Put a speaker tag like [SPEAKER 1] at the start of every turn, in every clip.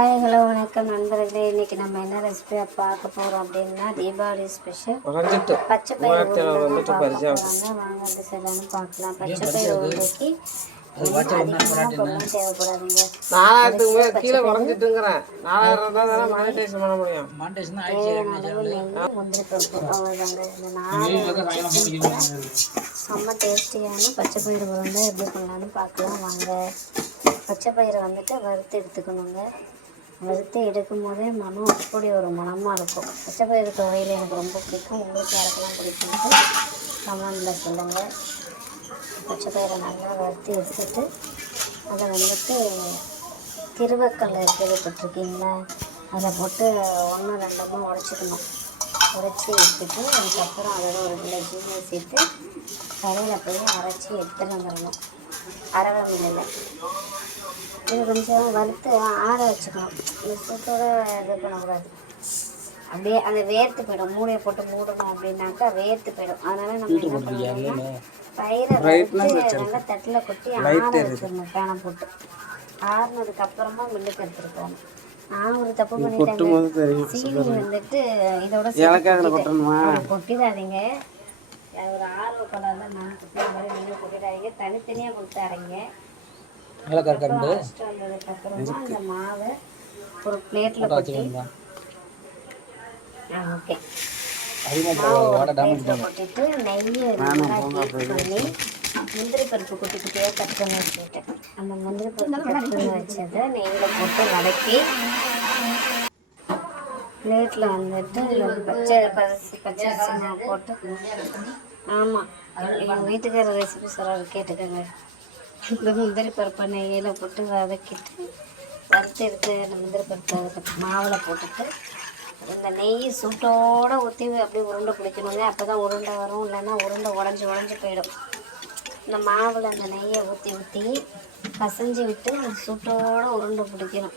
[SPEAKER 1] Hi hello வணக்கம் நண்பர்களே. இன்னைக்கு நம்ம என்ன ரெசிபியாக பார்க்க போகிறோம் அப்படின்னா தீபாவளி ஸ்பெஷல் பச்சை
[SPEAKER 2] பரிச்சயம்.
[SPEAKER 1] போகிறாங்க வாங்க அது? சொல்லலாம்னு பார்க்கலாம் பச்சை இந்த நாலு செம்ம டேஸ்டியான பச்சை பயிறு உருண்டை எப்படி பண்ணலான்னு பார்க்கலாம். வாங்க. பச்சை பயிரை வந்துட்டு வறுத்து எடுத்துக்கணுங்க. வறுத்து எடுக்கும் போதே மனம் அப்படி ஒரு மனமாக இருக்கும். பச்சை பயிறு துவையில் எனக்கு ரொம்ப பிடிக்கும். உங்களுக்கு யாருக்கெல்லாம் பிடிக்கும் கமெண்டில் சொல்லுங்கள் பச்சைப்பயிரை நல்லா வறுத்து எடுத்துட்டு அதை வந்துட்டு திருவக்கல்லை கேள்விப்பட்டிருக்கீங்களா? அதை போட்டு ஒன்று ரெண்டுமா உடச்சிக்கணும். உடச்சி எடுத்துட்டு அதுக்கப்புறம் அதோட ஒரு கிலோ ஜீனியை சேர்த்து கடையில் போய் அரைச்சி எடுத்துகிட்டு வந்துடணும். அரவை மில்லில் இது கொஞ்சம் வறுத்து ஆற வச்சுக்கணும். இந்த சூட்டோட இது பண்ணக்கூடாது. அப்படியே அந்த வேர்த்து போயிடும். மூளையை போட்டு மூடணும் அப்படின்னாக்கா வேர்த்து போயிடும். அதனால நம்ம என்ன பண்ணணும்னா பயிரை நல்லா தட்டில் கொட்டி ஆற வச்சிடணும் பேனை போட்டு ஆறுனதுக்கு அப்புறமா மில்லுக்கு எடுத்துட்டு போகணும். நான் ஒரு தப்பு பண்ணிட்டேன் சீனி வந்துட்டு இதோட கொட்டிடாதீங்க. ஒரு ஆர்வ கலர்ல நான் கொட்டின மாதிரி நீங்க கொட்டிடாதீங்க தனித்தனியாக கொடுத்து அரைங்க. அப்புறம் அரைச்சிட்டு வந்ததுக்கு அப்புறமா அந்த மாவை ஒரு பிளேட்ல கொட்டி ஓகே கொட்டிட்டு நெய்யை பண்ணி முந்திரி பருப்பு குட்டி குட்டியாக கட் பண்ணி வச்சுக்கிட்டேன் அந்த முந்திரி பருப்பு கட் பண்ணி வச்சதை நெய்யில் போட்டு வதக்கி பிளேட்டில் வந்துட்டு பச்சை பரிசி பச்சை அரிசி மாவு போட்டு. ஆமாம் எங்கள் வீட்டுக்கார ரெசிபி சொல்கிறாரு கேட்டுக்கோங்க. இந்த முந்திரி பருப்பை நெய்யில் போட்டு வதக்கிட்டு வறுத்து எடுத்து அந்த முந்திரி பருப்பை மாவில் போட்டுட்டு இந்த நெய் சூட்டோட ஊற்றி அப்படியே உருண்டை பிடிக்கணுங்க அப்போ தான் உருண்டை வரும். இல்லைன்னா உருண்டை உடஞ்சி உடஞ்சி போயிடும். இந்த மாவில் அந்த நெய்யை ஊற்றி ஊற்றி பசைஞ்சு விட்டு சூட்டோட உருண்டை பிடிக்கணும்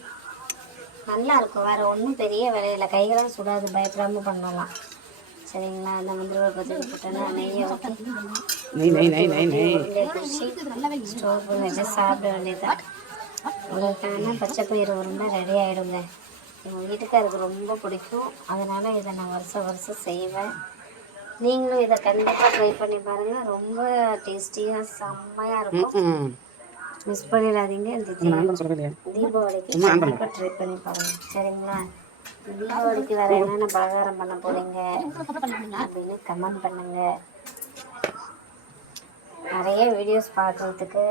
[SPEAKER 1] நல்லா இருக்கும் வேறு ஒன்றும் பெரிய வேலையில்லை. கைகளாம் சுடாது பயப்படாமல் பண்ணலாம். சரிங்களா? அந்த முந்திரி பருப்பு போட்டோன்னா நெய்யை ஊற்றி ஸ்டோர் பண்ணி வச்சு சாப்பிட வேண்டியதுதான். உங்களுக்கான பச்சை பயிறு உருண்டை ரெடி ஆகிடுங்க எங்கள் வீட்டுக்காருக்கு ரொம்ப பிடிக்கும். அதனால் இதை நான் வருஷம் வருஷம் செய்வேன். நீங்களும் இதை கண்டிப்பாக ட்ரை பண்ணி பாருங்கள் ரொம்ப டேஸ்டியாக செம்மையாக இருக்கும். மிஸ் பண்ணிடாதீங்க இந்த தீபாவளிக்கு கண்டிப்பாக ட்ரை பண்ணி பாருங்கள் சரிங்களா? தீபாவளிக்கு வேறு என்னென்ன பலகாரம் பண்ண போகிறீங்க அப்படின்னு கமெண்ட் பண்ணுங்கள் நிறைய வீடியோஸ் பார்க்குறதுக்கு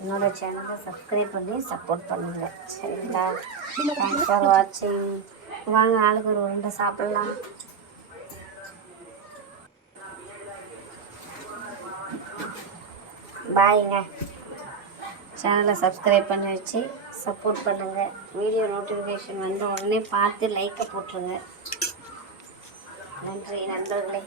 [SPEAKER 1] என்னோட சேனலை சப்ஸ்கிரைப் பண்ணி சப்போர்ட் பண்ணுங்க. சரிங்களா? தேங்க்ஸ் ஃபார் வாட்சிங் வாங்க ஆளுக்கு ஒரு உருண்டை சாப்பிட்லாம். பாய்ங்க சேனலை சப்ஸ்கிரைப் பண்ணி வச்சு சப்போர்ட் பண்ணுங்கள் வீடியோ நோட்டிஃபிகேஷன் வந்த உடனே பார்த்து லைக்கை போட்டுருங்க. நன்றி நண்பர்களே.